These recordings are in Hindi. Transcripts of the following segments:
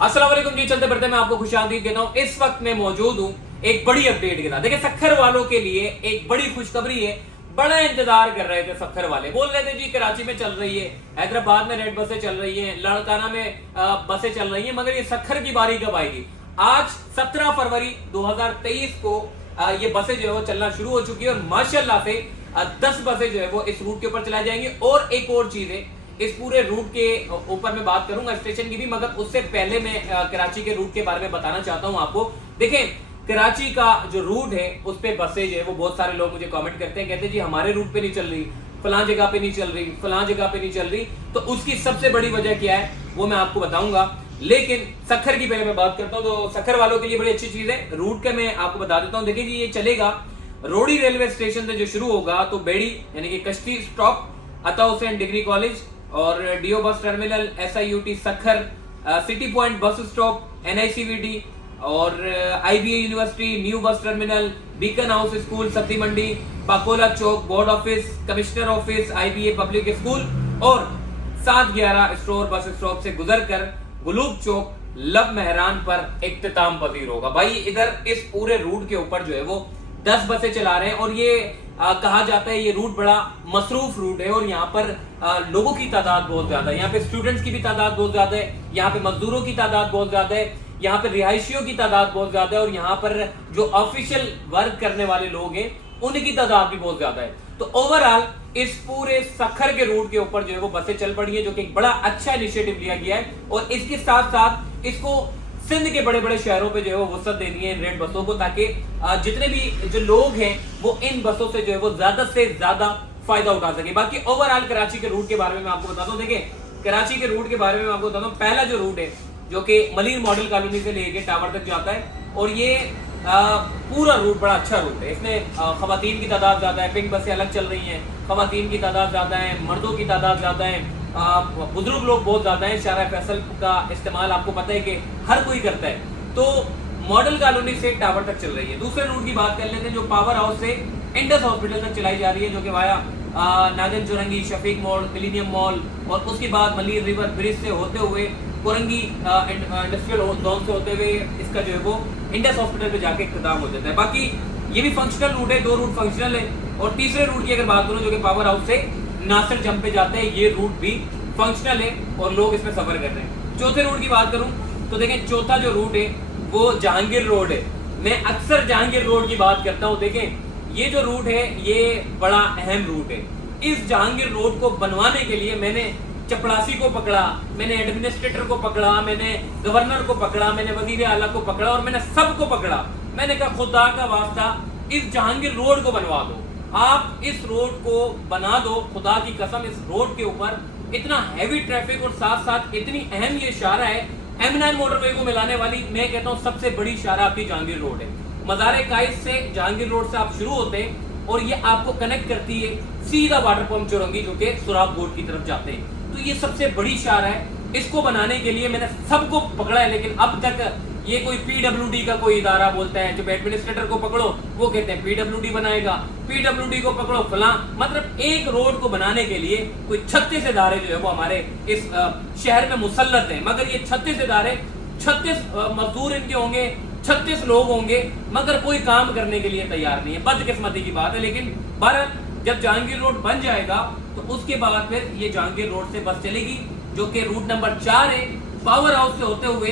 अस्सलाम वालेकुम जी। चलते बढ़ते मैं आपको खुशामदीद कहता हूं। इस वक्त मैं मौजूद हूं एक बड़ी अपडेट के साथ। देखिए, सक्खर वालों के लिए एक बड़ी खुशखबरी है। बड़ा इंतजार कर रहे थे सक्खर वाले, बोल रहे थे जी कराची में चल रही है, हैदराबाद में रेड बसें चल रही हैं, लाड़काना में बसें चल रही हैं, मगर ये सक्खर की बारी कब आएगी। आज 17 फरवरी 2023 को ये बसें जो है वो चलना शुरू हो चुकी है और माशाल्लाह से 10 बसें जो है वो इस रूट के ऊपर चलाई जाएंगी। और एक और चीज है, इस पूरे रूट के ऊपर मैं बात करूंगा स्टेशन की भी, मगर उससे पहले मैं कराची के रूट के बारे में बताना चाहता हूं आपको। देखें, कराची का जो रूट है उस पे बसें जो है वो बहुत सारे लोग मुझे कमेंट करते हैं, कहते हैं जी हमारे रूट पे नहीं चल रही, फलां जगह पे नहीं चल रही, फलां जगह पे नहीं चल रही। तो उसकी सबसे बड़ी वजह क्या है वो मैं आपको बताऊंगा, लेकिन सक्खर की पहले मैं बात करता हूं। तो सक्खर वालों के लिए बड़ी अच्छी चीज है, रूट का मैं आपको बता देता हूं। देखिए जी, ये चलेगा रोडी रेलवे स्टेशन से जो शुरू होगा तो बेड़ी यानी कि Kashti stop, Ata Hussain degree college और DO bus terminal, SIUT Sukkur, city point bus stop, NICVT और IBA university, new bus terminal, Beacon house school, Sabzi Mandi, Pakola Chowk, board office, commissioner office, IBA public school और 711 स्टोर बस स्टॉप से गुजरकर गुलूब चौक लब मेहरान पर इख्तिताम पजीर होगा। भाई इधर इस पूरे रूट के ऊपर जो है वो 10 बसें चला रहे हैं और ये कहा जाता है ये रूट बड़ा मसरूफ रूट है और यहाँ पर लोगों की तादाद बहुत ज्यादा है। यहाँ पे स्टूडेंट्स की भी तादाद बहुत ज्यादा है, यहाँ पे मजदूरों की तादाद बहुत ज्यादा है, यहाँ पे रिहायशियों की तादाद बहुत ज्यादा है और यहाँ पर जो ऑफिशियल वर्क करने वाले लोग हैं उनकी तादाद भी बहुत ज्यादा है। तो ओवरऑल इस पूरे सक्खर के रूट के ऊपर जो है वो बसें चल पड़ी है, जो कि एक बड़ा अच्छा इनिशिएटिव लिया गया है और इसके साथ साथ इसको सिंध के बड़े बड़े शहरों पे जो है वो वसअत देनी है इन रेड बसों को, ताकि जितने भी जो लोग हैं वो इन बसों से जो है वो ज्यादा से ज्यादा फायदा उठा सके। बाकी ओवरऑल कराची के रूट के बारे में मैं आपको बताता हूँ। देखिए, कराची के रूट के बारे में मैं आपको बताता हूँ। पहला जो रूट है जो कि मलिर मॉडल कॉलोनी से लेके टावर तक जाता है और ये पूरा रूट बड़ा अच्छा रूट है। इसमें खवातीन की तादाद ज्यादा है, पिंक बसें अलग चल रही हैं, खवातीन की तादाद ज्यादा है, मर्दों की तादाद ज्यादा है, बुजुर्ग लोग बहुत ज्यादा है। शारा फैसल का इस्तेमाल आपको पता है कि हर कोई करता है। तो मॉडल कॉलोनी से टावर तक चल रही है। दूसरे रूट की बात कर लेते हैं जो पावर हाउस से इंडस हॉस्पिटल तक चलाई जा रही है, जो कि via Nagan Chowrangi, Shafiq mall, millennium mall और उसके बाद मलिर रिवर ब्रिज से होते हुए कोरंगी इंडस्ट्रियल जोन से होते हुए इसका जो है वो इंडस हॉस्पिटल पे जाके इख्तिताम हो जाता है। बाकी ये भी फंक्शनल रूट है, 2 रूट फंक्शनल है। और तीसरे रूट की अगर बात करूं जो कि पावर हाउस से नासिर जंप पे जाते हैं, ये रूट भी फंक्शनल है और लोग इसमें सफर कर रहे हैं। चौथे रूट की बात करूं तो देखें, चौथा जो रूट है वो जहांगीर रोड है। मैं अक्सर जहांगीर रोड की बात करता हूं। देखें, ये जो रूट है ये बड़ा अहम रूट है। इस जहांगीर रोड को बनवाने के लिए मैंने चपड़ासी को पकड़ा, मैंने एडमिनिस्ट्रेटर को पकड़ा, मैंने गवर्नर को पकड़ा, मैंने वजीर आला को पकड़ा और मैंने सबको पकड़ा। मैंने कहा खुदा का वास्ता इस जहांगीर रोड को बनवा दो, आप इस रोड को बना दो। खुदा की कसम, इस रोड के ऊपर इतना हैवी ट्रैफिक और साथ साथ इतनी अहम ये शारा है, M9 मोटरवे को मिलाने वाली मैं कहता हूँ सबसे बड़ी शारा आपकी जहांगीर रोड है। मज़ार काइस से जहांगीर रोड से आप शुरू होते हैं और ये आपको कनेक्ट करती है सीधा वाटर पंप चौरंगी जो कि सुराग बोर्ड की तरफ जाते हैं। तो ये सबसे बड़ी शारा है। इसको बनाने के लिए मैंने सबको पकड़ा है, लेकिन अब तक ये कोई PWD का कोई इदारा बोलता है, जब एडमिनिस्ट्रेटर को पकड़ो वो कहते हैं PWD बनाएगा, PWD को पकड़ो फलां। मतलब एक रोड को बनाने के लिए कोई 36 इदारे जो है वो हमारे इस शहर में मुसल्लत है, मगर ये 36 इदारे, 36 मजदूर इनके होंगे, 36 लोग होंगे, मगर कोई काम करने के लिए तैयार नहीं है। बदकिस्मती की बात है। लेकिन बहरहाल जब जहांगीर रोड बन जाएगा तो उसके बाद फिर ये जहांगीर रोड से बस चलेगी जो कि रूट नंबर 4 है, पावर हाउस से होते हुए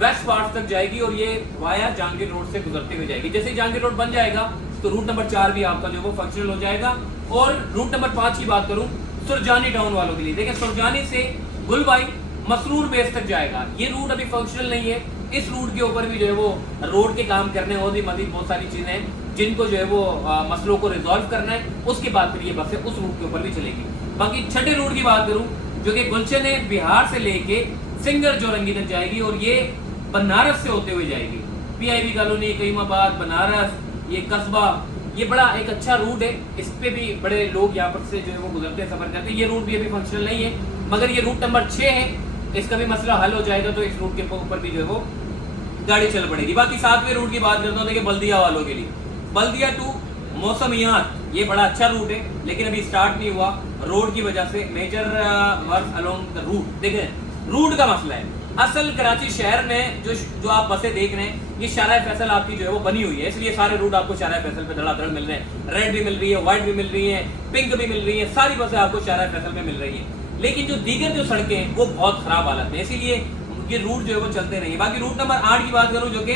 वेस्ट पार्ट तक जाएगी और ये वाया जहांगीर रोड से गुजरते हुए जाएगी। जैसे जहांगीर रोड बन जाएगा तो रूट नंबर 4 भी आपका जो वो फंक्शनल हो जाएगा। और रूट नंबर 5 की बात करूं सुरजानी टाउन वालों के लिए, देखिए सुरजानी से गुलबाई मसरूर बेस तक जाएगा। ये रूट अभी फंक्शनल नहीं है। इस रूट के ऊपर भी जो है वो रोड के काम करने और भी मजीद बहुत सारी चीजें हैं जिनको जो है वो मसलों को रिजॉल्व करना है। उसके बाद फिर ये बसें उस रूट के ऊपर भी चलेगी। बाकी छठे रूट की बात करूं जो कि गुलशन बिहार से लेके सिंगर जोरंगी तक जाएगी और ये बनारस से होते हुए जाएगी। PIB कॉलोनी, कईमाबाद, बनारस, ये कस्बा, ये बड़ा एक अच्छा रूट है। इस पे भी बड़े लोग यहाँ पर से जो है वो गुजरते हैं, सफर करते हैं। ये रूट भी अभी फंक्शनल नहीं है, मगर ये रूट नंबर 6 है, इसका भी मसला हल हो जाएगा तो इस रूट के ऊपर भी जो है वो गाड़ी चल पड़ेगी। बाकी 7वें रूट की बात करता हूँ, देखिए बल्दिया वालों के लिए, बल्दिया टू मौसमियात, ये बड़ा अच्छा रूट है लेकिन अभी स्टार्ट नहीं हुआ रोड की वजह से। Major work along the route, देखें रूट का मसला है। असल कराची शहर में जो आप बसें देख रहे हैं, ये शारा फैसल आपकी जो है वो बनी हुई है, इसलिए सारे रूट आपको शारा फैसल पे धड़ाधड़ मिल रहे हैं। रेड भी मिल रही है, व्हाइट भी मिल रही है, पिंक भी मिल रही है, सारी बसें आपको शारा फैसल में मिल रही है। लेकिन जो दीगर जो सड़कें हैं वो बहुत खराब हालत में, इसीलिए ये रूट जो है वो चलते नहीं। बाकी रूट नंबर 8 की बात करूं जो कि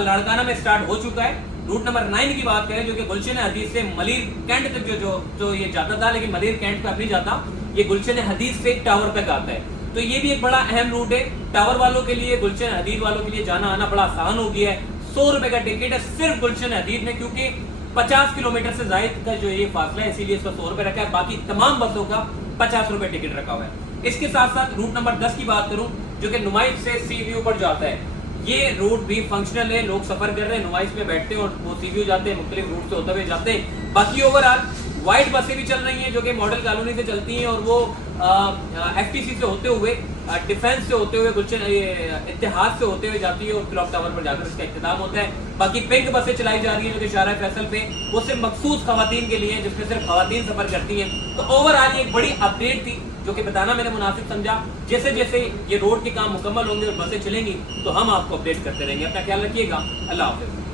लाड़काना में स्टार्ट हो चुका है। रूट नंबर 9 की बात करें जो कि गुलशन हदीस से मलिर कैंट तक जो ये जाता था, लेकिन मलिर कैंट तक नहीं जाता, ये गुलशन हदीस से टावर तक आता है। तो ये भी एक बड़ा अहम रूट है टावर वालों के लिए, गुलशन हदीद वालों के लिए जाना आना बड़ा आसान हो गया है। 100 रुपए का टिकट है सिर्फ गुलशन हदीद में, क्योंकि 50 किलोमीटर से जायद का जो ये फासला है, इसीलिए इसका 100 रुपए रखा है। बाकी तमाम बसों का 50 रुपए टिकट रखा हुआ है। इसके साथ साथ रूट नंबर 10 की बात करूं जो कि नुमाइश से सी व्यू पर जाता है, ये रूट भी फंक्शनल है। लोग सफर कर रहे हैं, नुमाइश में बैठते हैं और वो सी व्यू जाते हैं, मुख्तलिफ रूट से होते हुए जाते हैं। बाकी ओवरऑल व्हाइट बसें भी चल रही हैं जो कि मॉडल कॉलोनी से चलती हैं और वो एफटीसी से होते हुए, डिफेंस से होते हुए, गुलशन इत्तेहाद से होते हुए जाती है और क्लॉक टावर पर जाकर इसका इख्तिताम होता है। बाकी पिंक बसें चलाई जा रही है जो कि शारा फैसल पे, वो सिर्फ मखसूस खवातीन के लिए है, जिसमें सिर्फ खवातीन सफर करती हैं। तो ओवरऑल ये एक बड़ी अपडेट थी जो कि बताना मैंने मुनासिब समझा। जैसे जैसे ये रोड के काम मुकम्मल होंगे और बसें चलेंगी तो हम आपको अपडेट करते रहेंगे। अपना ख्याल रखिएगा। अल्लाह हाफिज़।